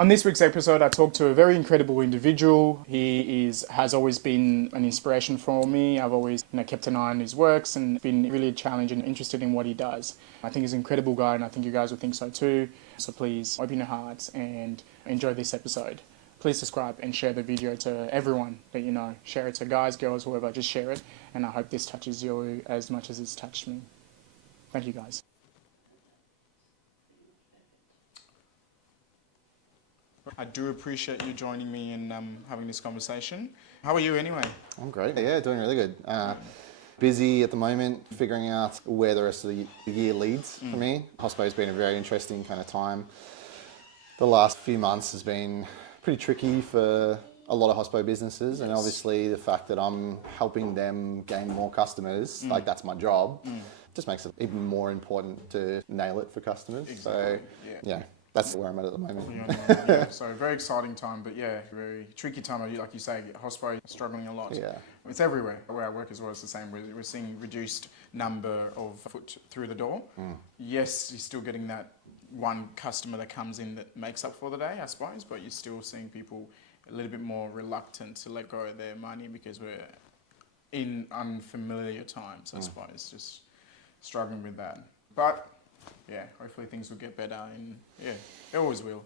On this week's episode, I talked to a very incredible individual. Has always been an inspiration for me. I've always kept an eye on his works and been really challenged and interested in what he does. I think he's an incredible guy, and I think you guys will think so too. So please open your hearts and enjoy this episode. Please subscribe and share the video to everyone that you know. Share it to guys, girls, whoever. Just share it. And I hope this touches you as much as it's touched me. Thank you, guys. I do appreciate you joining me in having this conversation. How are you anyway? I'm great. Yeah, doing really good. Busy at the moment, figuring out where the rest of the year leads for me. Hospo's been a very interesting kind of time. The last few months has been pretty tricky for a lot of hospo businesses, and obviously the fact that I'm helping them gain more customers, like that's my job, just makes it even more important to nail it for customers. Exactly. So yeah, that's where I'm at the moment. Yeah, so very exciting time, but yeah, very tricky time. Like you say, hospo struggling a lot. Yeah. It's everywhere. Where I work as well, it's the same. We're seeing reduced number of foot through the door. Yes, you're still getting that one customer that comes in that makes up for the day, I suppose, but you're still seeing people a little bit more reluctant to let go of their money because we're in unfamiliar times, I suppose, just struggling with that. But yeah, hopefully things will get better, and yeah, it always will.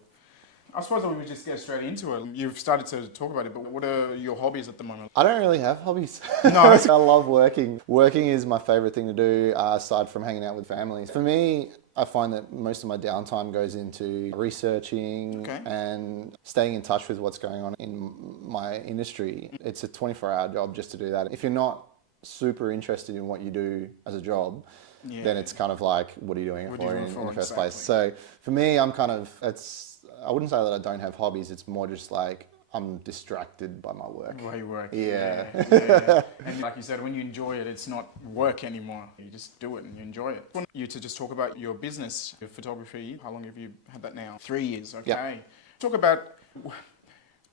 I suppose we would just get straight into it. You've started to talk about it, but what are your hobbies at the moment? I don't really have hobbies. No. I love working. Working is my favorite thing to do, aside from hanging out with families. For me, I find that most of my downtime goes into researching and staying in touch with what's going on in my industry. It's a 24-hour job just to do that. If you're not super interested in what you do as a job, then it's kind of like, what are you doing it for in the first place? So for me, I wouldn't say that I don't have hobbies. It's more just like I'm distracted by my work. Why you work. Yeah. And like you said, when you enjoy it, it's not work anymore. You just do it and you enjoy it. I want you to just talk about your business, your photography. How long have you had that now? 3 years, okay. Yeah. Talk about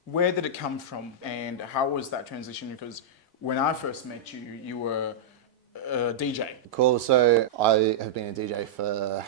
where did it come from and how was that transition? Because when I first met you, you were a DJ. Cool. So I have been a DJ for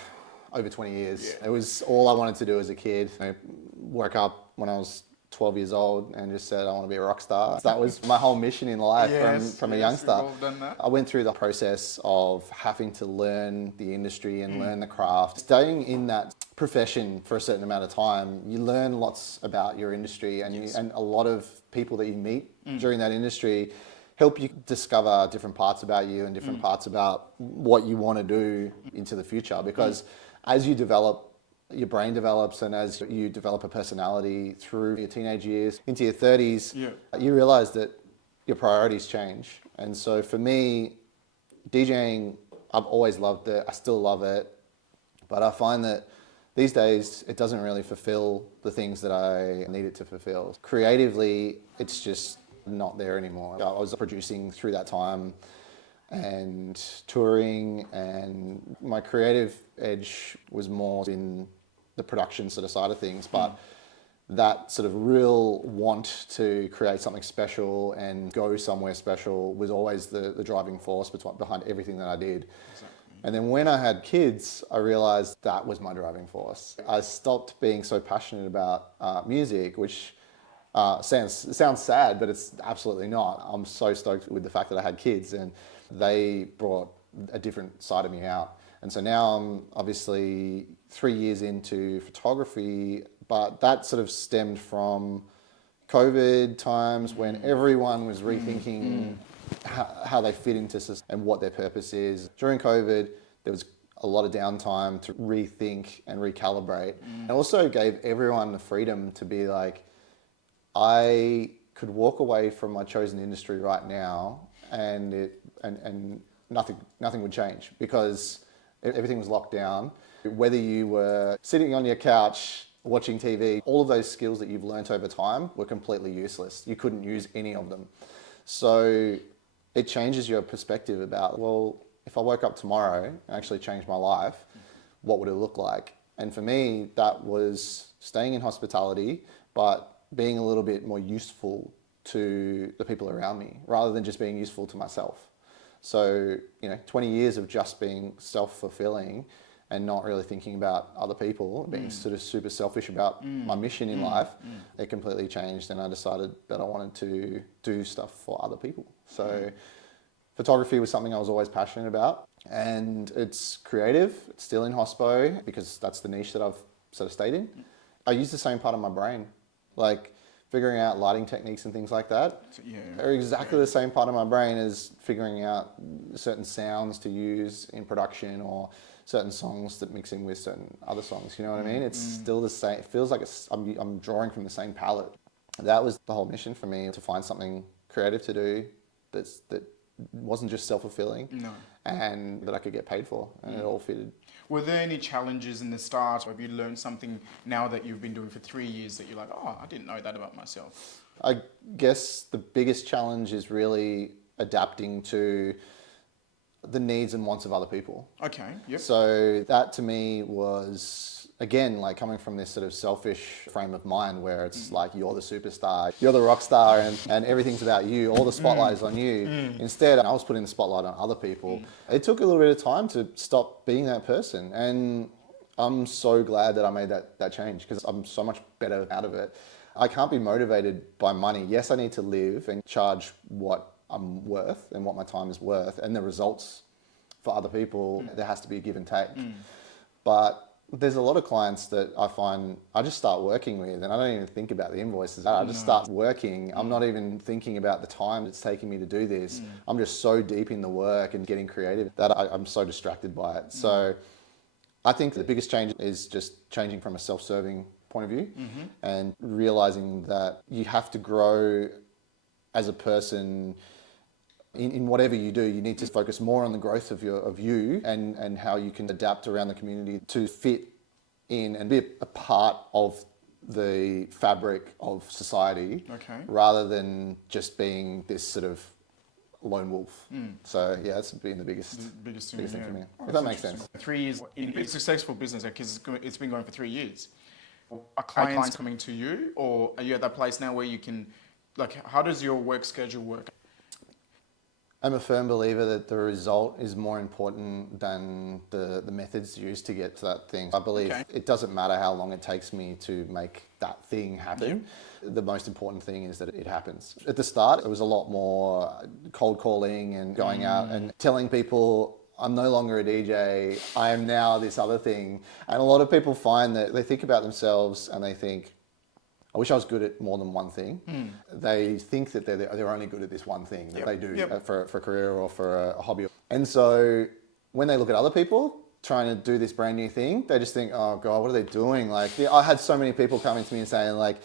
over 20 years. Yeah. It was all I wanted to do as a kid. I woke up when I was 12 years old and just said I want to be a rock star. That was my whole mission in life from a youngster. We've all done that. I went through the process of having to learn the industry and learn the craft. Staying in that profession for a certain amount of time, you learn lots about your industry, and a lot of people that you meet during that industry help you discover different parts about you and different parts about what you want to do into the future. Because as you develop, your brain develops, and as you develop a personality through your teenage years into your 30s, you realize that your priorities change. And so for me, DJing, I've always loved it. I still love it. But I find that these days, it doesn't really fulfill the things that I need it to fulfill. Creatively, it's just not there anymore. I was producing through that time and touring, and my creative edge was more in the production sort of side of things, but that sort of real want to create something special and go somewhere special was always the driving force behind everything that I did. Exactly. And then when I had kids, I realized that was my driving force. I stopped being so passionate about music, which sounds sad, but it's absolutely not. I'm so stoked with the fact that I had kids, and they brought a different side of me out. And so now I'm obviously 3 years into photography, but that sort of stemmed from COVID times when everyone was rethinking how they fit into society and what their purpose is. During COVID, there was a lot of downtime to rethink and recalibrate. And also gave everyone the freedom to be like, I could walk away from my chosen industry right now and nothing would change because everything was locked down. Whether you were sitting on your couch watching TV, all of those skills that you've learnt over time were completely useless. You couldn't use any of them. So it changes your perspective about, well, if I woke up tomorrow and actually changed my life, what would it look like? And for me, that was staying in hospitality, but being a little bit more useful to the people around me rather than just being useful to myself. So, 20 years of just being self-fulfilling and not really thinking about other people, being sort of super selfish about my mission in life, it completely changed, and I decided that I wanted to do stuff for other people. So photography was something I was always passionate about, and it's creative. It's still in hospo because that's the niche that I've sort of stayed in. I use the same part of my brain, like figuring out lighting techniques and things like that. Are exactly the same part of my brain as figuring out certain sounds to use in production or certain songs that mix in with certain other songs. You know what I mean? It's still the same. It feels like I'm drawing from the same palette. That was the whole mission for me, to find something creative to do that wasn't just self-fulfilling, and that I could get paid for, and it all fitted. Were there any challenges in the start, or have you learned something now that you've been doing for 3 years that you're like, oh, I didn't know that about myself? I guess the biggest challenge is really adapting to the needs and wants of other people. Okay, yep. So that to me was, again, like coming from this sort of selfish frame of mind where it's like you're the superstar, you're the rock star, and everything's about you, all the spotlight is on you. Instead, I was putting the spotlight on other people. It took a little bit of time to stop being that person, and I'm so glad that I made that change, because I'm so much better out of it. I can't be motivated by money. Yes, I need to live and charge what I'm worth and what my time is worth, and the results for other people, there has to be a give and take. But there's a lot of clients that I find I just start working with, and I don't even think about the invoices. I just start working. I'm not even thinking about the time it's taking me to do this. I'm just so deep in the work and getting creative that I'm so distracted by it. So I think the biggest change is just changing from a self-serving point of view, and realizing that you have to grow as a person. In whatever you do, you need to focus more on the growth of you and how you can adapt around the community to fit in and be a part of the fabric of society, rather than just being this sort of lone wolf. So yeah, that's been the biggest thing for me. If that makes sense. 3 years in a successful business, because it's been going for 3 years. Are clients coming to you, or are you at that place now where you can, like, how does your work schedule work? I'm a firm believer that the result is more important than the methods used to get to that thing. I believe it doesn't matter how long it takes me to make that thing happen. The most important thing is that it happens. At the start, it was a lot more cold calling and going out and telling people, I'm no longer a DJ, I am now this other thing. And a lot of people find that they think about themselves and they think, I wish I was good at more than one thing. They think that they're only good at this one thing that they do for a career or for a hobby. And so when they look at other people trying to do this brand new thing, they just think, oh God, what are they doing? Like, I had so many people coming to me and saying, like,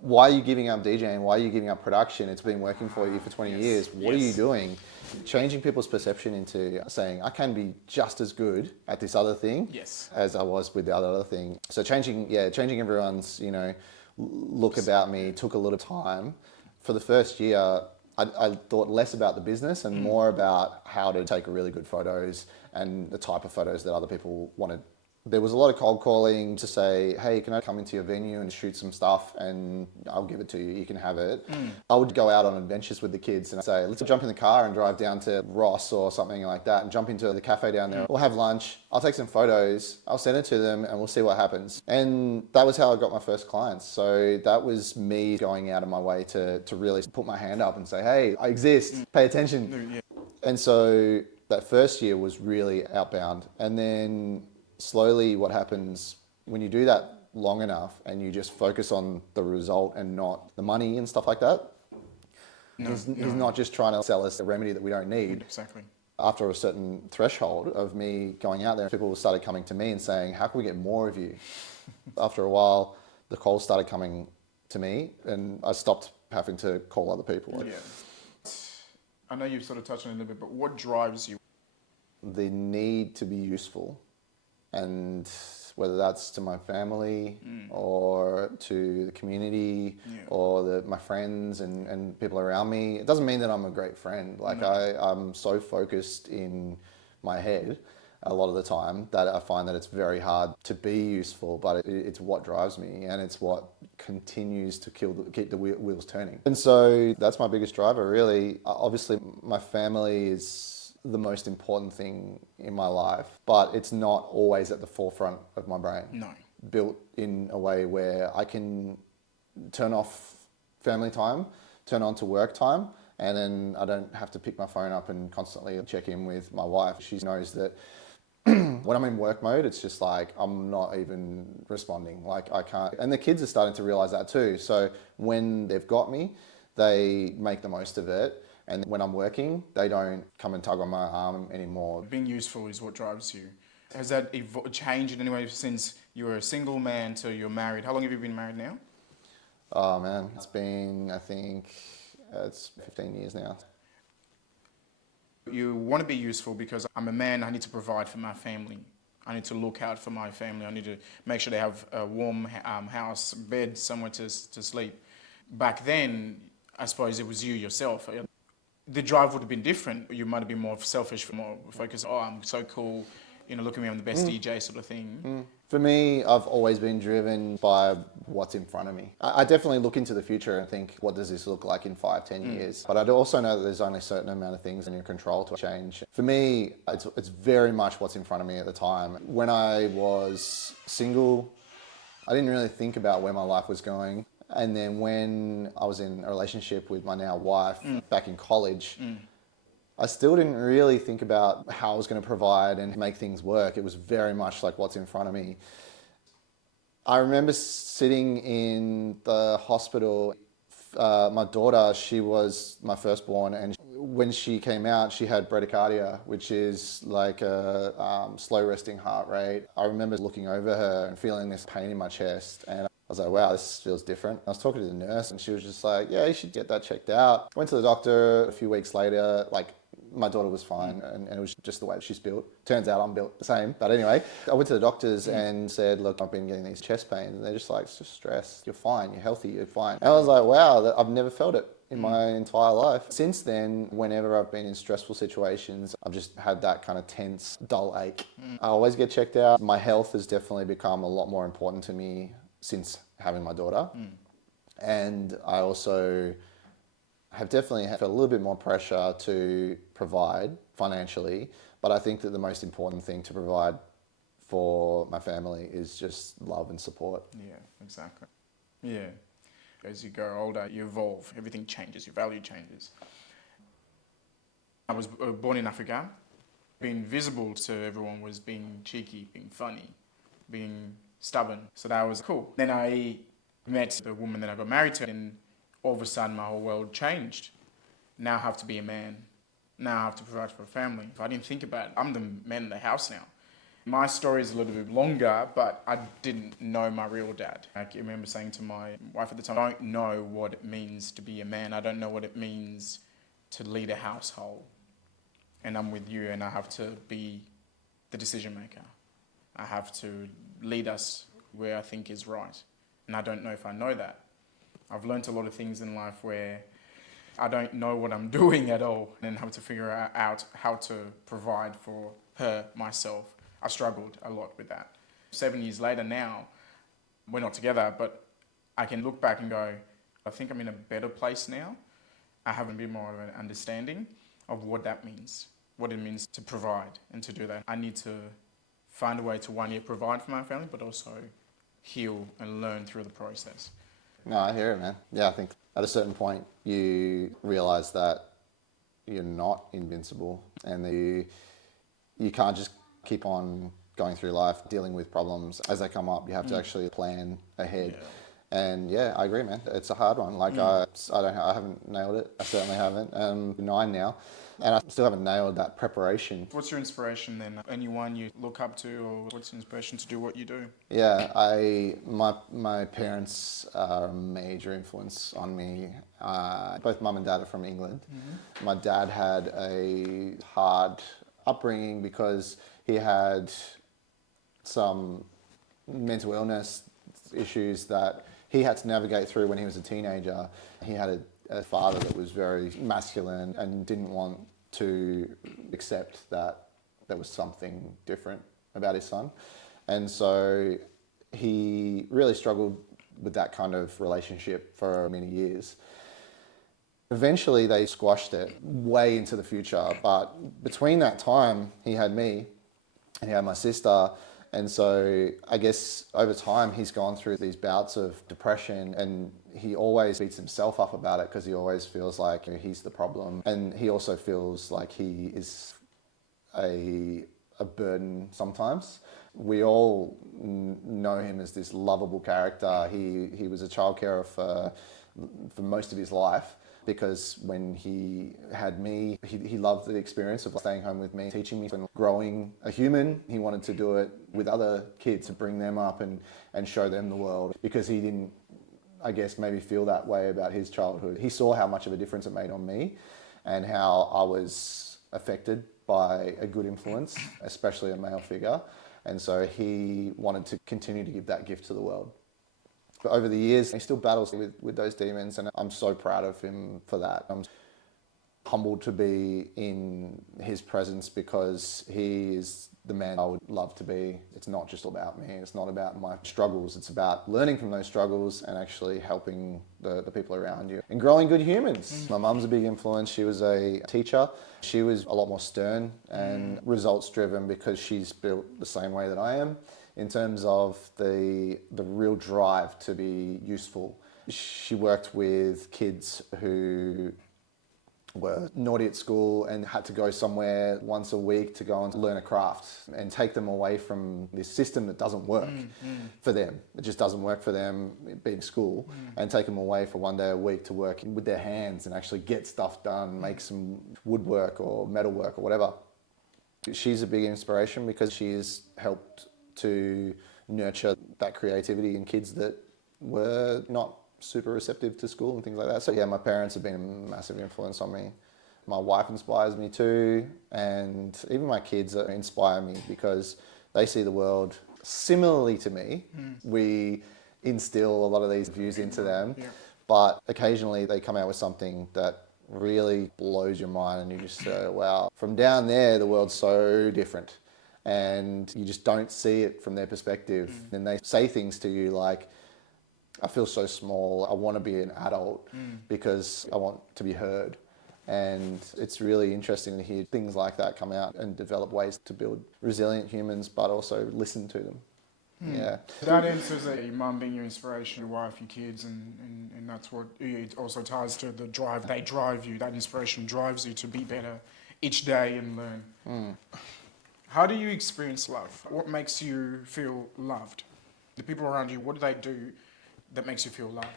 why are you giving up DJing? Why are you giving up production? It's been working for you for 20 years. What are you doing? Changing people's perception into saying, I can be just as good at this other thing as I was with the other thing. So changing everyone's, look about me took a little time. For the first year, I thought less about the business and more about how to take really good photos and the type of photos that other people wanted. There was a lot of cold calling to say, hey, can I come into your venue and shoot some stuff and I'll give it to you, you can have it. I would go out on adventures with the kids and say, let's jump in the car and drive down to Ross or something like that and jump into the cafe down there. We'll have lunch, I'll take some photos, I'll send it to them and we'll see what happens. And that was how I got my first clients. So that was me going out of my way to really put my hand up and say, hey, I exist, pay attention. And so that first year was really outbound. And then slowly what happens when you do that long enough and you just focus on the result and not the money and stuff like that, he's not just trying to sell us a remedy that we don't need. Exactly. After a certain threshold of me going out there, people started coming to me and saying, how can we get more of you? After a while, the calls started coming to me and I stopped having to call other people. I know you've sort of touched on it a little bit, but what drives you? The need to be useful. And whether that's to my family or to the community or my friends and people around me, it doesn't mean that I'm a great friend. Like I'm so focused in my head a lot of the time that I find that it's very hard to be useful, but it's what drives me and it's what continues to keep the wheels turning. And so that's my biggest driver, really. Obviously, my family is the most important thing in my life, but it's not always at the forefront of my brain. No. Built in a way where I can turn off family time, turn on to work time, and then I don't have to pick my phone up and constantly check in with my wife. She knows that when I'm in work mode, it's just like I'm not even responding. Like I can't. And the kids are starting to realize that too. So when they've got me, they make the most of it. And when I'm working, they don't come and tug on my arm anymore. Being useful is what drives you. Has that changed in any way since you were a single man to you're married? How long have you been married now? Oh man, it's been, I think, it's 15 years now. You want to be useful because I'm a man, I need to provide for my family. I need to look out for my family. I need to make sure they have a warm house, bed, somewhere to sleep. Back then, I suppose it was you yourself. The drive would have been different. You might have been more selfish, more focused, oh, I'm so cool, look at me, I'm the best DJ sort of thing. For me, I've always been driven by what's in front of me. I definitely look into the future and think, what does this look like in 5-10 years? But I also know that there's only a certain amount of things in your control to change. For me, it's very much what's in front of me at the time. When I was single, I didn't really think about where my life was going. And then when I was in a relationship with my now wife back in college, I still didn't really think about how I was going to provide and make things work. It was very much like what's in front of me. I remember sitting in the hospital. My daughter, she was my firstborn, and when she came out, she had bradycardia, which is like a slow resting heart rate. I remember looking over her and feeling this pain in my chest, and I was like, wow, this feels different. I was talking to the nurse and she was just like, yeah, you should get that checked out. Went to the doctor a few weeks later, like my daughter was fine and it was just the way she's built. Turns out I'm built the same. But anyway, I went to the doctors and said, look, I've been getting these chest pains. And they're just like, it's just stress. You're fine. You're healthy. You're fine. And I was like, wow, I've never felt it in my entire life. Since then, whenever I've been in stressful situations, I've just had that kind of tense, dull ache. I always get checked out. My health has definitely become a lot more important to me since having my daughter. And I also have definitely felt a little bit more pressure to provide financially, but I think that the most important thing to provide for my family is just love and support. Yeah, exactly. Yeah. As you grow older, you evolve, everything changes, your value changes. I was born in Africa. Being visible to everyone was being cheeky, being funny, being stubborn. So that was cool. Then I met the woman that I got married to, and all of a sudden my whole world changed. Now I have to be a man. Now I have to provide for a family. If I didn't think about it, I'm the man in the house now. My story is a little bit longer, but I didn't know my real dad. I remember saying to my wife at the time, I don't know what it means to be a man. I don't know what it means to lead a household. And I'm with you and I have to be the decision maker. I have to lead us where I think is right. And I don't know if I know that. I've learned a lot of things in life where I don't know what I'm doing at all and have to figure out how to provide for her, myself. I struggled a lot with that. 7 years later now, we're not together, but I can look back and go, I think I'm in a better place now. I have a bit more of an understanding of what that means, what it means to provide and to do that. I need to find a way to 1 year provide for my family, but also heal and learn through the process. No, I hear it, man. Yeah, I think at a certain point you realize that you're not invincible and that you can't just keep on going through life dealing with problems as they come up. You have to actually plan ahead. Yeah. And yeah, I agree, man. It's a hard one. Like I haven't nailed it. I certainly haven't. 9 now. And I still haven't nailed that preparation. What's your inspiration then? Anyone you look up to, or what's your inspiration to do what you do? Yeah, my parents are a major influence on me. Both mum and dad are from England. Mm-hmm. My dad had a hard upbringing because he had some mental illness issues that he had to navigate through when he was a teenager. He had a father that was very masculine and didn't want to accept that there was something different about his son. And so he really struggled with that kind of relationship for many years. Eventually, they squashed it way into the future. But between that time, he had me and he had my sister. And so I guess over time, he's gone through these bouts of depression, and he always beats himself up about it because he always feels like he's the problem. And he also feels like he is a burden sometimes. We all know him as this lovable character. He was a child carer for most of his life, because when he had me, he loved the experience of staying home with me, teaching me and growing a human. He wanted to do it with other kids, to bring them up and show them the world, because he didn't, I guess, maybe feel that way about his childhood. He saw how much of a difference it made on me and how I was affected by a good influence, especially a male figure. And so he wanted to continue to give that gift to the world. But over the years, he still battles with those demons, and I'm so proud of him for that. I'm humbled to be in his presence, because he is the man I would love to be. It's not just about me. It's not about my struggles. It's about learning from those struggles and actually helping the people around you and growing good humans. My mum's a big influence. She was a teacher. She was a lot more stern and results driven, because she's built the same way that I am, in terms of the real drive to be useful. She worked with kids who were naughty at school and had to go somewhere once a week to go and learn a craft, and take them away from this system that doesn't work for them. It just doesn't work for them, being school, and take them away for one day a week to work with their hands and actually get stuff done, make some woodwork or metalwork or whatever. She's a big inspiration, because she has helped to nurture that creativity in kids that were not super receptive to school and things like that. So yeah, my parents have been a massive influence on me. My wife inspires me too, and even my kids inspire me, because they see the world similarly to me. We instill a lot of these views into them, but occasionally they come out with something that really blows your mind, and you just say, wow, from down there the world's so different, and you just don't see it from their perspective. And they say things to you like, I feel so small, I want to be an adult because I want to be heard. And it's really interesting to hear things like that come out and develop ways to build resilient humans, but also listen to them. Yeah. That answers your mum being your inspiration, your wife, your kids, and that's what it also ties to the drive. They drive you, that inspiration drives you to be better each day and learn. How do you experience love? What makes you feel loved? The people around you, what do they do that makes you feel loved?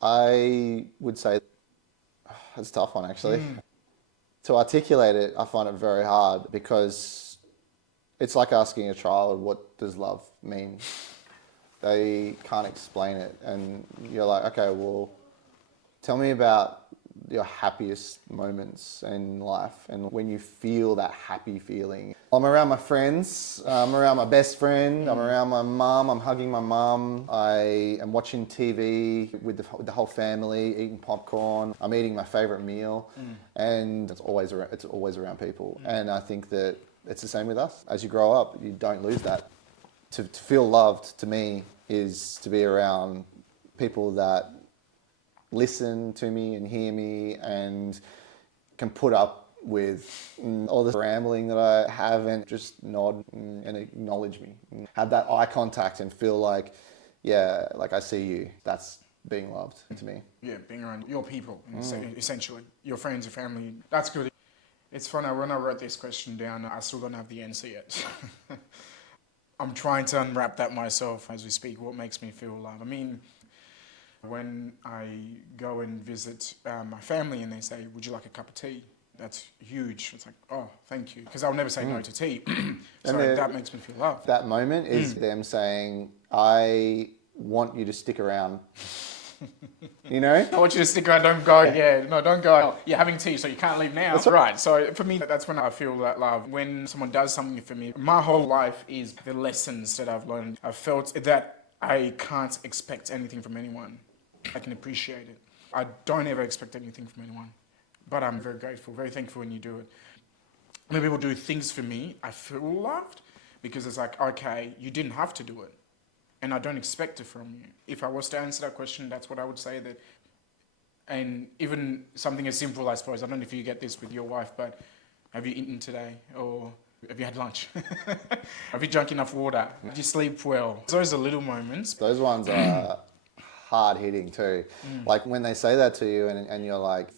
I would say it's a tough one, actually. To articulate it, I find it very hard, because it's like asking a child, what does love mean? They can't explain it, and you're like, okay, well, tell me about your happiest moments in life, and when you feel that happy feeling. I'm around my friends, I'm around my best friend, I'm around my mum, I'm hugging my mum, I am watching TV with the whole family, eating popcorn, I'm eating my favourite meal, and it's always around people. And I think that it's the same with us. As you grow up, you don't lose that. To feel loved, to me, is to be around people that listen to me and hear me and can put up with all the rambling that I have, and just nod and acknowledge me. Have that eye contact and feel like, yeah, like I see you. That's being loved to me. Yeah, being around your people, essentially. Your friends, your family. That's good. It's funny, when I wrote this question down, I still don't have the answer yet. I'm trying to unwrap that myself as we speak. What makes me feel loved? I mean, when I go and visit my family and they say, would you like a cup of tea? That's huge. It's like, oh, thank you. Because I'll never say no to tea. So that makes me feel loved. That moment is them saying, I want you to stick around. You know? I want you to stick around, don't go. Yeah, no, don't go. You're having tea, so you can't leave now. That's right. So for me, that's when I feel that love. When someone does something for me, my whole life is the lessons that I've learned. I've felt that I can't expect anything from anyone. I can appreciate it. I don't ever expect anything from anyone. But I'm very grateful, very thankful when you do it. When people do things for me, I feel loved, because it's like, okay, you didn't have to do it. And I don't expect it from you. If I was to answer that question, that's what I would say, that And even something as simple, I suppose, I don't know if you get this with your wife, but have you eaten today? Or have you had lunch? Have you drunk enough water? Did you sleep well? Those are little moments. Those ones are hard hitting too. Like when they say that to you and you're like,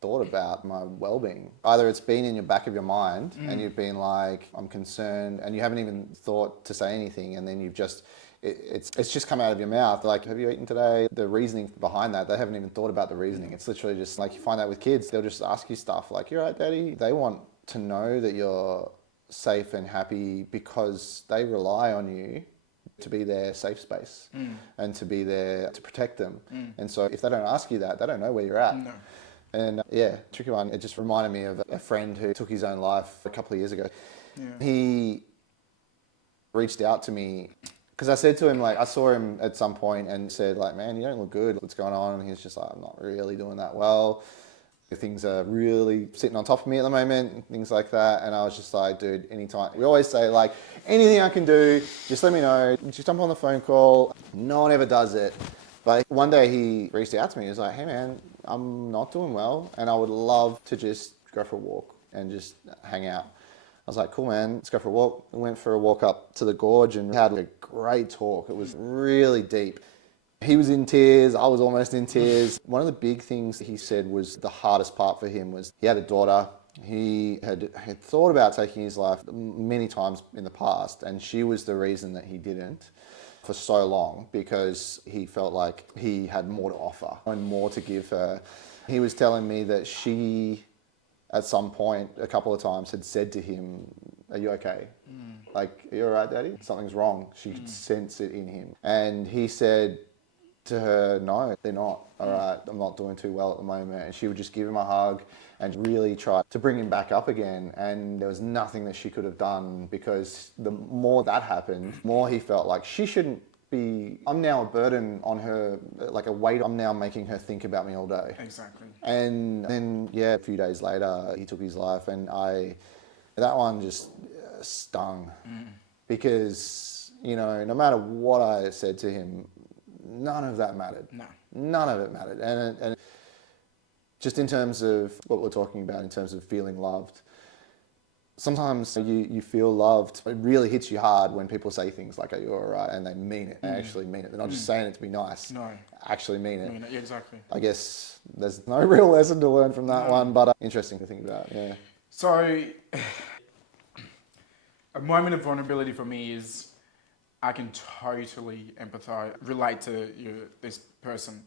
thought about my well-being. Either it's been in your back of your mind and you've been like, I'm concerned, and you haven't even thought to say anything, and then you've just, it's just come out of your mouth. Like, have you eaten today? The reasoning behind that, they haven't even thought about the reasoning. It's literally just like, you find that with kids, they'll just ask you stuff like, "You all right, Daddy?" They want to know that you're safe and happy because they rely on you to be their safe space and to be there to protect them. And so if they don't ask you that, they don't know where you're at. No. And yeah, tricky one. It just reminded me of a friend who took his own life a couple of years ago. Yeah. He reached out to me because I said to him, like, I saw him at some point and said, like, "Man, you don't look good. What's going on?" And he was just like, "I'm not really doing that well. Things are really sitting on top of me at the moment," and things like that. And I was just like, "Dude, anytime." We always say, like, anything I can do, just let me know. Just jump on the phone call. No one ever does it. But one day he reached out to me. He was like, "Hey man, I'm not doing well and I would love to just go for a walk and just hang out." I was like, "Cool man, let's go for a walk." We went for a walk up to the gorge and had a great talk. It was really deep. He was in tears, I was almost in tears. One of the big things he said was the hardest part for him was he had a daughter. He had thought about taking his life many times in the past, and she was the reason that he didn't for so long, because he felt like he had more to offer and more to give her. He was telling me that she, at some point, a couple of times, had said to him, "Are you okay? Like, are you all right, Daddy? Something's wrong." She could sense it in him. And he said to her, "No, they're not. All right, I'm not doing too well at the moment." And she would just give him a hug and really try to bring him back up again. And there was nothing that she could have done, because the more that happened, more he felt like she shouldn't be, I'm now a burden on her, like a weight. I'm now making her think about me all day. Exactly. And then, yeah, a few days later, he took his life, and that one just stung, because, you know, no matter what I said to him, none of that mattered. No. None of it mattered. And just in terms of what we're talking about, in terms of feeling loved, sometimes you feel loved. It really hits you hard when people say things like, "Are you all right?" and they mean it. They actually mean it. They're not just saying it to be nice. No. Actually mean it. Yeah, exactly. I guess there's no real lesson to learn from that one, but interesting to think about. Yeah. So, a moment of vulnerability for me is I can totally empathize, relate to this person.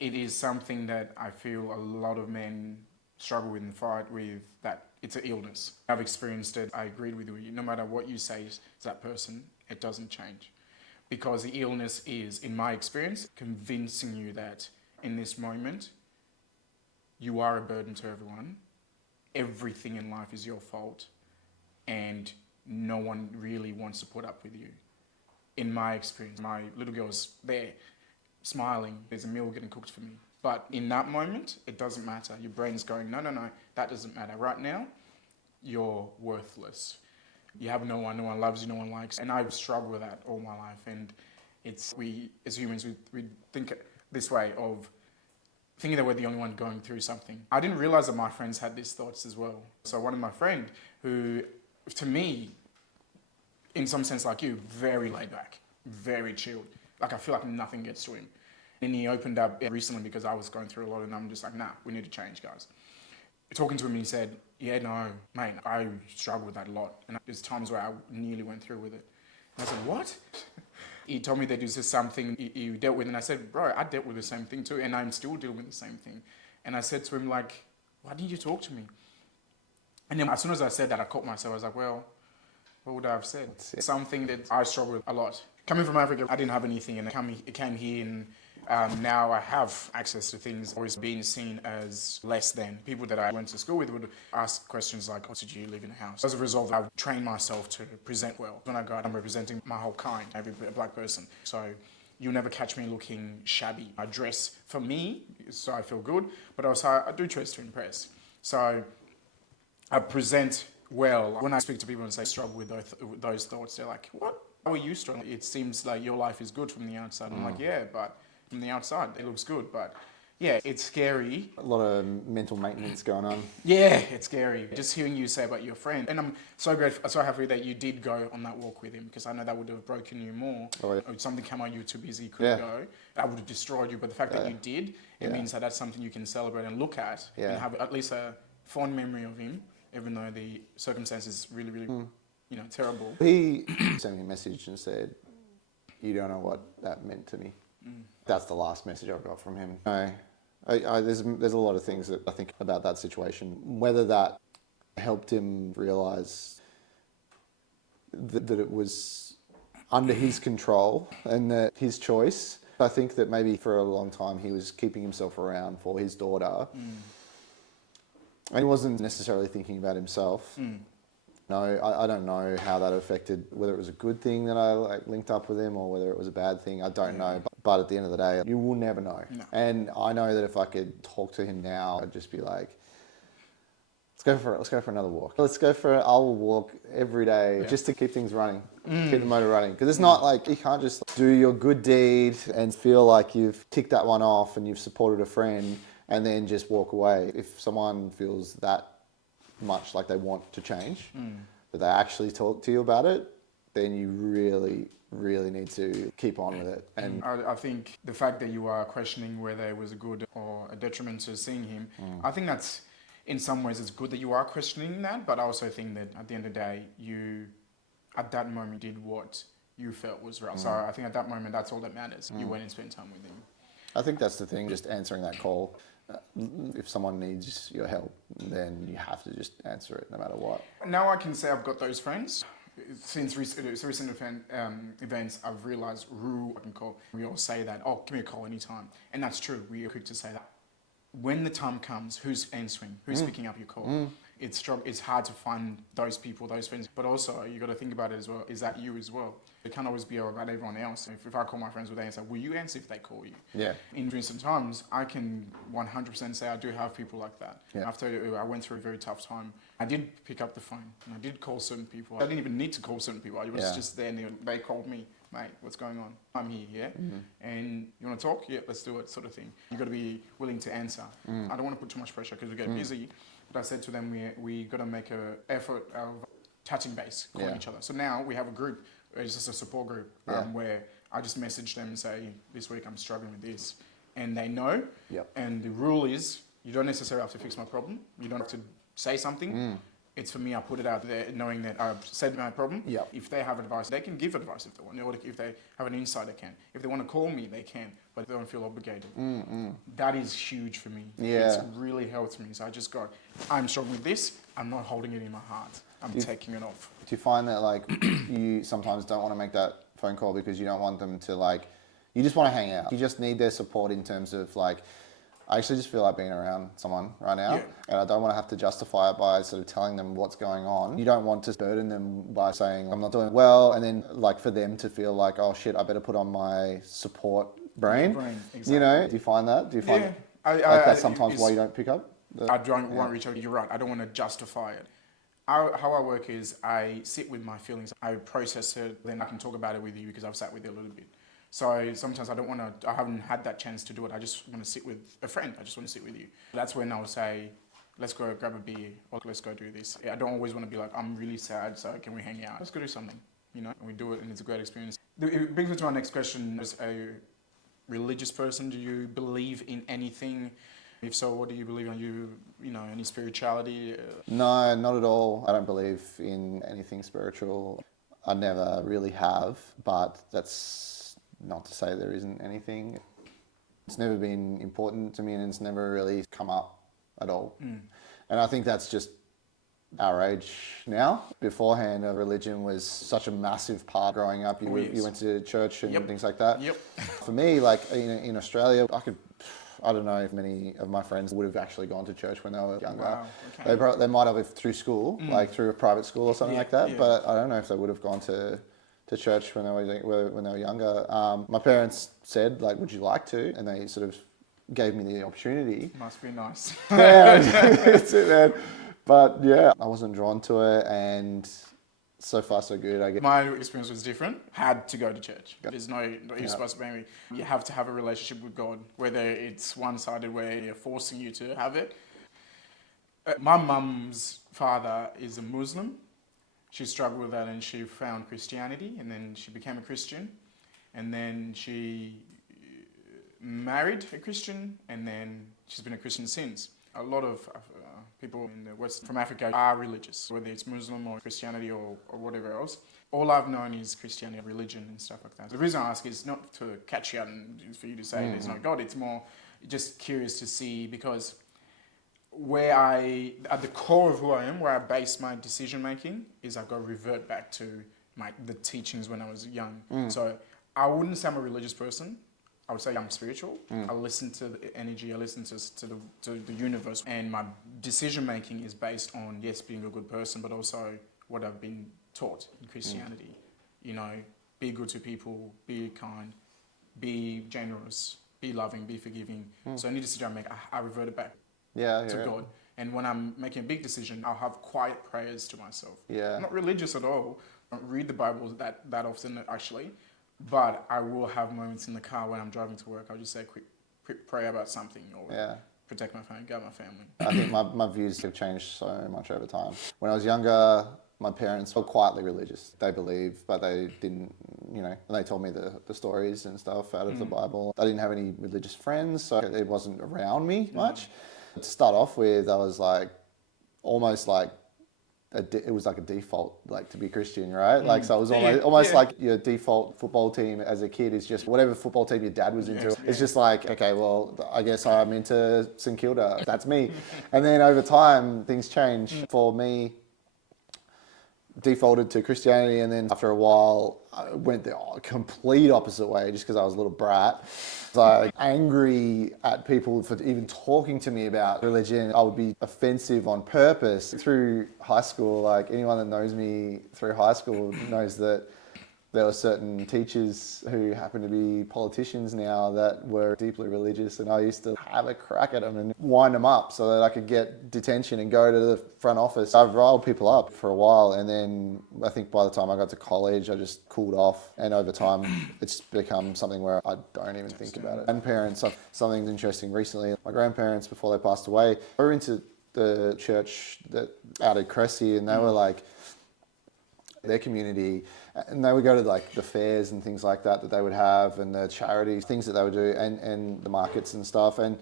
It is something that I feel a lot of men struggle with and fight with, that it's an illness. I've experienced it. I agreed with you. No matter what you say to that person, it doesn't change. Because the illness is, in my experience, convincing you that in this moment, you are a burden to everyone. Everything in life is your fault. And no one really wants to put up with you. In my experience, my little girl's there, smiling. There's a meal getting cooked for me. But in that moment, it doesn't matter. Your brain's going, no, that doesn't matter. Right now, you're worthless. You have no one loves you, no one likes you. And I've struggled with that all my life. And we, as humans, we think this way of thinking that we're the only one going through something. I didn't realize that my friends had these thoughts as well. So one of my friends who, to me, in some sense like you, very laid back, very chilled. Like, I feel like nothing gets to him. And he opened up recently because I was going through a lot, and I'm just like, nah, we need to change, guys. Talking to him, he said, "Yeah, no, mate, I struggle with that a lot. And there's times where I nearly went through with it." And I said, "What?" He told me that this is something he dealt with. And I said, "Bro, I dealt with the same thing too, and I'm still dealing with the same thing." And I said to him, like, "Why didn't you talk to me?" And then as soon as I said that, I caught myself. I was like, well, what would I have said? Something that I struggle with a lot. Coming from Africa, I didn't have anything, and I came here, and now I have access to things. Always being seen as less than. People that I went to school with would ask questions like, "Oh, did you live in a house?" As a result, I've trained myself to present well. When I go out, I'm representing my whole kind, every black person. So you'll never catch me looking shabby. I dress for me, so I feel good, but also I do dress to impress. So I present well. When I speak to people and say struggle with those thoughts, they're like, "What? How are you struggling? It seems like your life is good from the outside." I'm like, "Yeah, but from the outside. It looks good, but yeah, it's scary. A lot of mental maintenance going on. Yeah, it's scary. Just hearing you say about your friend. And I'm so grateful, so happy that you did go on that walk with him, because I know that would have broken you more. Oh, yeah. If something came out, you were too busy, couldn't go. That would have destroyed you. But the fact that you did, it means that that's something you can celebrate and look at and have at least a fond memory of him, even though the circumstances really, really, terrible. He sent me a message and said, "You don't know what that meant to me." That's the last message I got from him. There's a lot of things that I think about that situation. Whether that helped him realise that it was under his control and that his choice. I think that maybe for a long time he was keeping himself around for his daughter. And he wasn't necessarily thinking about himself. No, I don't know how that affected, whether it was a good thing that I linked up with him or whether it was a bad thing. I don't know. But at the end of the day, you will never know. No. And I know that if I could talk to him now, I'd just be like, let's go for another walk. I'll walk every day just to keep things running, keep the motor running. Because it's not like you can't just do your good deed and feel like you've ticked that one off and you've supported a friend and then just walk away. If someone feels that much like they want to change, that they actually talk to you about it, then you really, really need to keep on with it. And I think the fact that you are questioning whether it was a good or a detriment to seeing him, I think that's, in some ways, it's good that you are questioning that, but I also think that at the end of the day, you, at that moment, did what you felt was right. So I think at that moment, that's all that matters. You went and spent time with him. I think that's the thing, just answering that call. If someone needs your help, then you have to just answer it no matter what. Now I can say I've got those friends. Since recent events, I've realised who I can call. We all say that, oh, give me a call anytime. And that's true, we are quick to say that. When the time comes, who's answering? Who's picking up your call? It's hard to find those people, those friends. But also, you got to think about it as well. Is that you as well? It can't always be about everyone else. If I call my friends, would they answer? Will you answer if they call you? Yeah. In recent times, I can 100% say I do have people like that. Yeah. After I went through a very tough time, I did pick up the phone and I did call certain people. I didn't even need to call certain people. I was just there and they called me. Mate, what's going on? I'm here, yeah? And you want to talk? Yeah, let's do it, sort of thing. You've got to be willing to answer. I don't want to put too much pressure because we get busy. But I said to them, we got to make an effort of touching base, calling each other. So now we have a group. It's just a support group where I just message them and say, this week I'm struggling with this. And they know. And the rule is, you don't necessarily have to fix my problem. You don't have to say something. It's for me, I put it out there knowing that I've said my problem. If they have advice, they can give advice if they want. Or if they have an insight, they can. If they want to call me, they can. But they don't feel obligated. That is huge for me. It's really helped me. So I just got, I'm struggling with this. I'm not holding it in my heart. I'm taking it off. Do you find that like you sometimes don't want to make that phone call because you don't want them to like, you just want to hang out. You just need their support in terms of like, I actually just feel like being around someone right now and I don't want to have to justify it by sort of telling them what's going on. You don't want to burden them by saying, I'm not doing well, and then like for them to feel like, oh shit, I better put on my support brain. Exactly. You know, do you find that? Do you find that's sometimes why you don't pick up? I don't want to reach out. You're right. I don't want to justify it. How I work is I sit with my feelings. I process it, then I can talk about it with you because I've sat with you a little bit. So sometimes I haven't had that chance to do it. I just want to sit with a friend. I just want to sit with you. That's when I'll say, let's go grab a beer or let's go do this. I don't always want to be like, I'm really sad, so can we hang out? Let's go do something, and we do it and it's a great experience. It brings me to my next question. As a religious person, do you believe in anything? If so, what do you believe in? Any spirituality? No, not at all. I don't believe in anything spiritual. I never really have, but that's not to say there isn't anything. It's never been important to me and it's never really come up at all. And I think that's just our age now. Beforehand, religion was such a massive part growing up. You went to church and things like that. For me, like in Australia, I don't know if many of my friends would have actually gone to church when they were younger. Wow, okay. They might have through school, like through a private school or something like that. But I don't know if they would have gone to church when they were younger. My parents said, like, would you like to? And they sort of gave me the opportunity. Must be nice. Yeah, that's it, man. But yeah, I wasn't drawn to it, and so far so good, I guess. My experience was different. Had to go to church. Yep. There's no, you're supposed to be, you have to have a relationship with God, whether it's one-sided where you're forcing you to have it. My mum's father is a Muslim. She struggled with that and she found Christianity and then she became a Christian. And then she married a Christian and then she's been a Christian since. A lot of people in the West from Africa are religious, whether it's Muslim or Christianity or whatever else. All I've known is Christianity, religion and stuff like that. The reason I ask is not to catch you out and for you to say there's no God. It's more just curious to see, because at the core of who I am, where I base my decision making, is I've got to revert back to the teachings when I was young. So I wouldn't say I'm a religious person. I would say I'm spiritual. I listen to the energy. I listen to the universe, and my decision making is based on, yes, being a good person, but also what I've been taught in Christianity. You know, be good to people, be kind, be generous, be loving, be forgiving. So any decision I make, I revert it back to God. And when I'm making a big decision, I'll have quiet prayers to myself. Yeah. I'm not religious at all. I don't read the Bible that often, actually. But I will have moments in the car when I'm driving to work. I'll just say a quick prayer about something, or protect my family, guard my family. I think my views have changed so much over time. When I was younger, my parents were quietly religious. They believed, but they didn't, and they told me the stories and stuff out of the Bible. I didn't have any religious friends, so it wasn't around me much. To start off with, I was like, almost like, it was like a default, like, to be Christian, right? Like, so it was almost like your default football team as a kid is just whatever football team your dad was into. It's just like, okay, well, I guess I'm into St Kilda. That's me. And then over time, things change. For me, defaulted to Christianity, and then after a while, I went the complete opposite way just because I was a little brat. Like, angry at people for even talking to me about religion. I would be offensive on purpose. Through high school, like, anyone that knows me through high school knows that there were certain teachers who happen to be politicians now that were deeply religious, and I used to have a crack at them and wind them up so that I could get detention and go to the front office. I've riled people up for a while, and then I think by the time I got to college, I just cooled off, and over time, it's become something where I don't even think about it. Grandparents, something's interesting recently. My grandparents, before they passed away, were into the church out at Cressy, and they were like, their community, and they would go to like the fairs and things like that they would have, and the charities, things that they would do, and the markets and stuff. And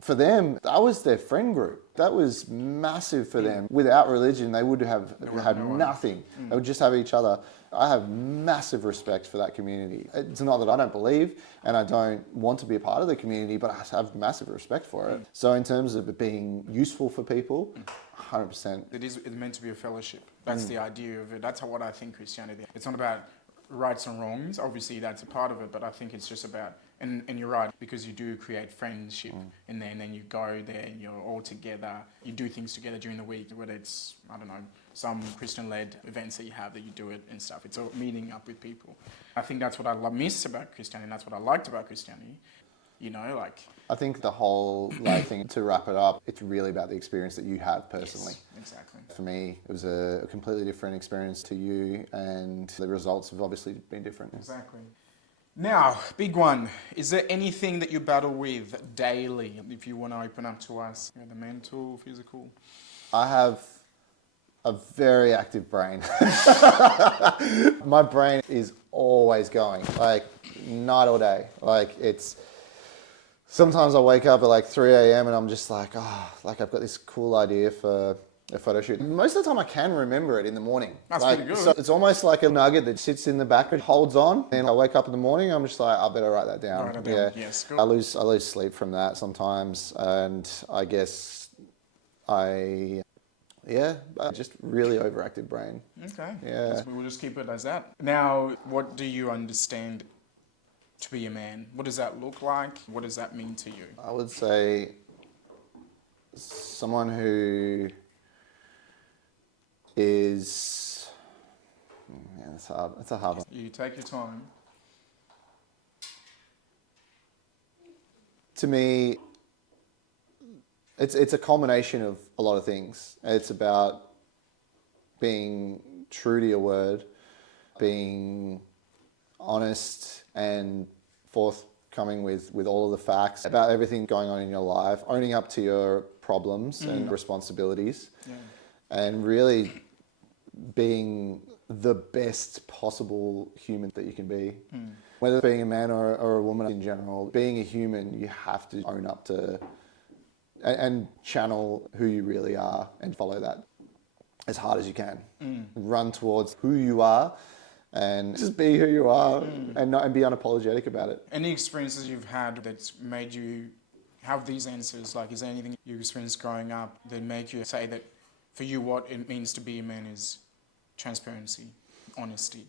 for them, that was their friend group. That was massive for them. Without religion, they would have had nothing. They would just have each other. I have massive respect for that community. It's not that I don't believe and I don't want to be a part of the community, but I have massive respect for it. So in terms of it being useful for people, 100%. It's meant to be a fellowship. That's the idea of it. That's what I think Christianity is. It's not about rights and wrongs. Obviously, that's a part of it, but I think it's just about, and you're right, because you do create friendship, and then you go there and you're all together. You do things together during the week, whether it's, I don't know, some Christian-led events that you have that you do it and stuff. It's all meeting up with people. I think that's what I miss about Christianity, and that's what I liked about Christianity. I think the whole thing, to wrap it up, it's really about the experience that you have personally. Yes, exactly. For me, it was a completely different experience to you, and the results have obviously been different. Exactly. Now, big one. Is there anything that you battle with daily? If you want to open up to us, the mental, physical. I have a very active brain. My brain is always going, like night or day. Sometimes I wake up at like 3 a.m. and I'm just like, I've got this cool idea for a photo shoot. Most of the time I can remember it in the morning. That's pretty good. So it's almost like a nugget that sits in the back and holds on. And I wake up in the morning, I'm just like, I better write that down. Write it down. Yeah. Yes, good. I lose sleep from that sometimes. And I guess just really overactive brain. Okay. Yeah. So we'll just keep it as that. Now, what do you understand to be a man? What does that look like? What does that mean to you? I would say someone who is... Yeah, it's hard. It's a hard one. You take your time. To me, it's a culmination of a lot of things. It's about being true to your word, being honest and forthcoming with all of the facts about everything going on in your life, owning up to your problems and responsibilities, and really being the best possible human that you can be. Whether being a man or a woman in general, being a human, you have to own up to and channel who you really are and follow that as hard as you can. Run towards who you are and just be who you are and be unapologetic about it. Any experiences you've had that's made you have these answers? Like, is there anything you experienced growing up that make you say that for you what it means to be a man is transparency, honesty,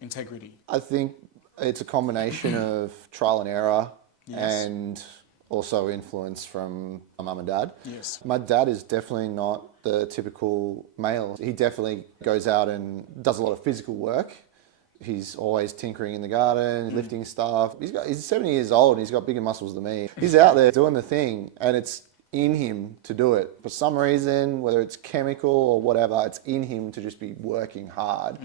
integrity? I think it's a combination of trial and error and also influence from my mum and dad. Yes. My dad is definitely not the typical male. He definitely goes out and does a lot of physical work. He's always tinkering in the garden, lifting stuff. He's 70 years old and he's got bigger muscles than me. He's out there doing the thing and it's in him to do it. For some reason, whether it's chemical or whatever, it's in him to just be working hard.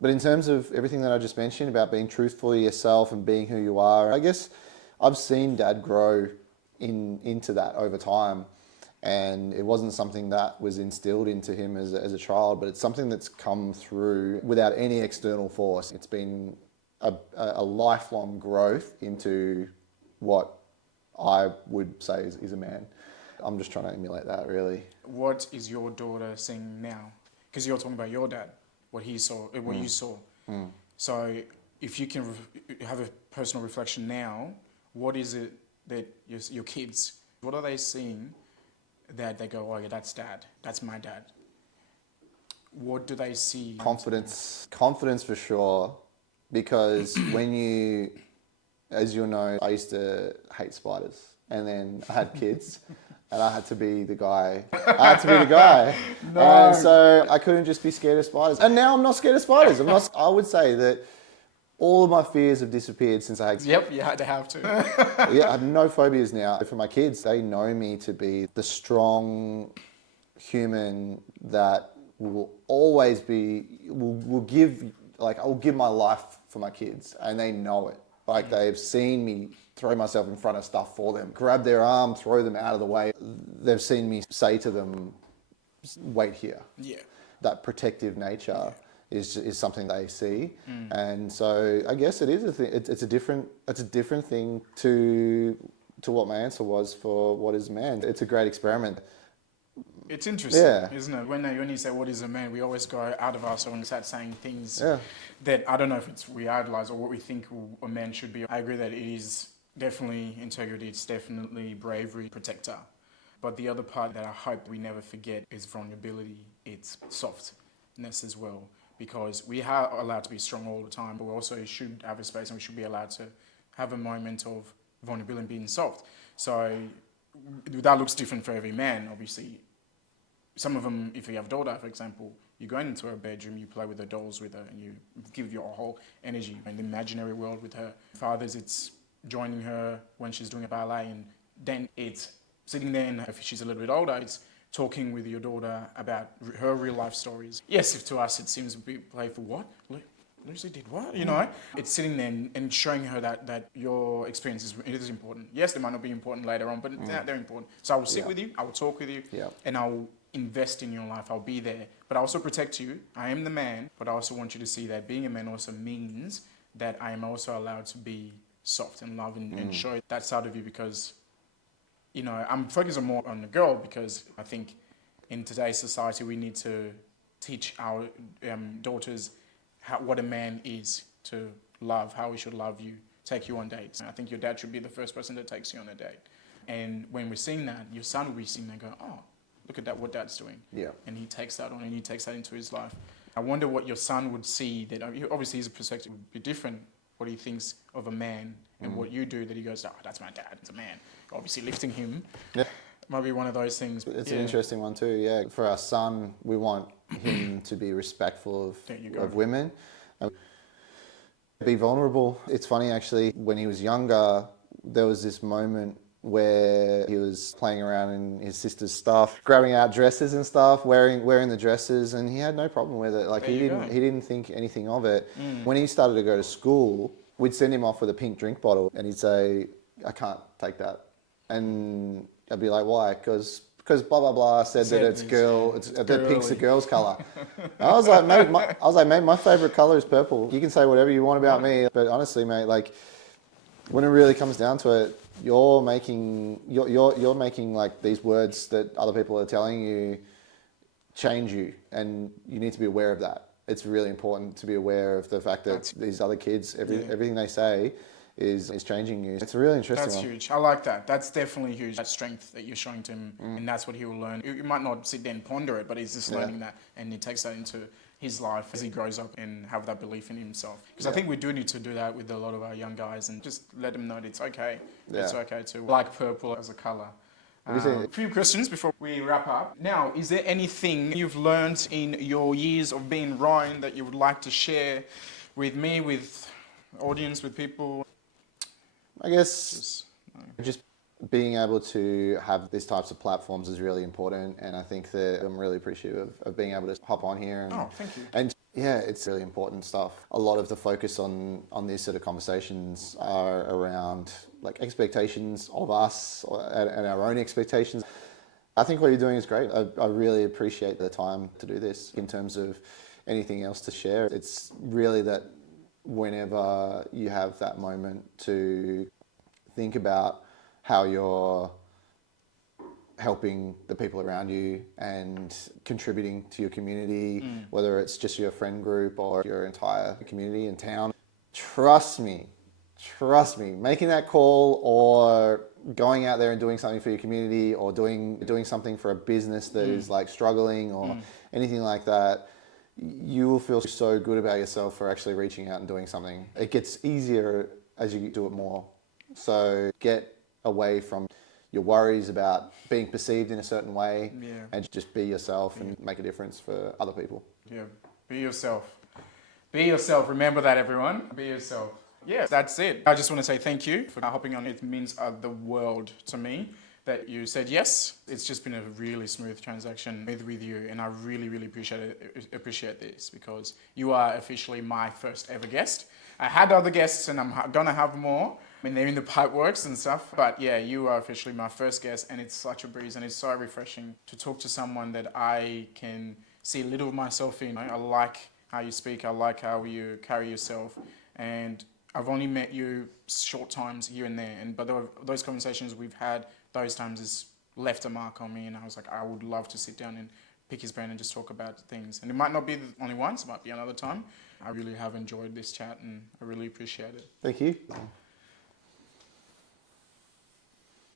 But in terms of everything that I just mentioned about being truthful to yourself and being who you are, I guess I've seen Dad grow into that over time. And it wasn't something that was instilled into him as a child, but it's something that's come through without any external force. It's been a lifelong growth into what I would say is a man. I'm just trying to emulate that, really. What is your daughter seeing now? Because you're talking about your dad, what he saw, what you saw. So if you can have a personal reflection now, what is it that your kids, what are they seeing that they go, oh yeah, that's dad, that's my dad? What do they see? Confidence for sure, because when you, as you'll know, I used to hate spiders, and then I had kids, and I had to be the guy. No. And so I couldn't just be scared of spiders. And now I'm not scared of spiders. I would say that all of my fears have disappeared since I had... Yep, you had to have to. Yeah, I have no phobias now. For my kids, they know me to be the strong human that will always be, will give, like, I'll give my life for my kids, and they know it. Like, they've seen me throw myself in front of stuff for them, grab their arm, throw them out of the way. They've seen me say to them, wait here. Yeah. That protective nature is something they see, and so I guess it is a thing. It's a different thing to what my answer was for what is a man. It's a great experiment. It's interesting, isn't it? When you say what is a man, we always go out of ourselves and start saying things that I don't know if it's we idolize or what we think a man should be. I agree that it is definitely integrity. It's definitely bravery, protector. But the other part that I hope we never forget is vulnerability. It's softness as well. Because we are allowed to be strong all the time, but we also should have a space and we should be allowed to have a moment of vulnerability and being soft. So that looks different for every man, obviously. Some of them, if you have a daughter, for example, you go into her bedroom, you play with the dolls with her, and you give your whole energy in the imaginary world with her. Fathers, it's joining her when she's doing a ballet, and then it's sitting there, and if she's a little bit older, it's talking with your daughter about her real life stories. Yes, if to us it seems a bit playful, what? Lucy did what? You know? It's sitting there and showing her that your experience is important. Yes, they might not be important later on, but they're important. So I will sit with you, I will talk with you, and I will invest in your life. I'll be there. But I also protect you. I am the man, but I also want you to see that being a man also means that I am also allowed to be soft and love and show that side of you, because you know, I'm focusing more on the girl because I think in today's society we need to teach our daughters what a man is, to love, how he should love you, take you on dates. I think your dad should be the first person that takes you on a date. And when we're seeing that, your son will be seeing that and go, oh, look at that, what dad's doing. Yeah. And he takes that on and he takes that into his life. I wonder what your son would see, that obviously his perspective would be different, what he thinks of a man and what you do, that he goes, oh, that's my dad, it's a man. Obviously lifting him might be one of those things. It's an interesting one too, yeah. For our son, we want him to be respectful of women. Be vulnerable. It's funny actually, when he was younger, there was this moment where he was playing around in his sister's stuff, grabbing out dresses and stuff, wearing the dresses, and he had no problem with it. Like There you go. he didn't think anything of it. When he started to go to school, we'd send him off with a pink drink bottle, and he'd say, "I can't take that," and I'd be like, "Why?" Because blah blah blah said that it's that pink's a girl's color. I was like, mate, my favorite color is purple. You can say whatever you want about me, but honestly, mate, like when it really comes down to it, you're making like these words that other people are telling you change you, and you need to be aware of that. It's really important to be aware of the fact that these other kids, everything they say is changing you. It's a really interesting That's one. huge. I like that. That's definitely huge. That strength that you're showing to him, and that's what he will learn. You might not sit there and ponder it, but he's just learning that, and he takes that into his life as he grows up and have that belief in himself. Because I think we do need to do that with a lot of our young guys and just let them know that it's okay. It's okay to like purple as a color. A few questions before we wrap up. Now, is there anything you've learned in your years of being Ryan that you would like to share with me, with audience, with people? I guess just being able to have these types of platforms is really important, and I think that I'm really appreciative of being able to hop on here. And, thank you. And yeah, it's really important stuff. A lot of the focus on these sort of conversations are around like expectations of us and our own expectations. I think what you're doing is great. I really appreciate the time to do this. In terms of anything else to share, it's really that whenever you have that moment to think about how you're helping the people around you and contributing to your community, whether it's just your friend group or your entire community in town. Trust me, making that call or going out there and doing something for your community or doing something for a business that is like struggling or anything like that, you will feel so good about yourself for actually reaching out and doing something. It gets easier as you do it more. So get away from your worries about being perceived in a certain way and just be yourself and make a difference for other people. Yeah, be yourself. Be yourself. Remember that, everyone. Be yourself. Yeah, that's it. I just want to say thank you for hopping on. It means the world to me that you said yes. It's just been a really smooth transaction with you, and I really, really appreciate this because you are officially my first ever guest. I had other guests, and I'm gonna have more. I mean, they're in the pipeworks and stuff, but yeah, you are officially my first guest, and it's such a breeze, and it's so refreshing to talk to someone that I can see a little of myself in. I like how you speak, I like how you carry yourself, and I've only met you short times here and there, but those conversations we've had, those times has left a mark on me, and I was like, I would love to sit down and pick his brain and just talk about things. And it might not be the only once, it might be another time. I really have enjoyed this chat, and I really appreciate it. Thank you.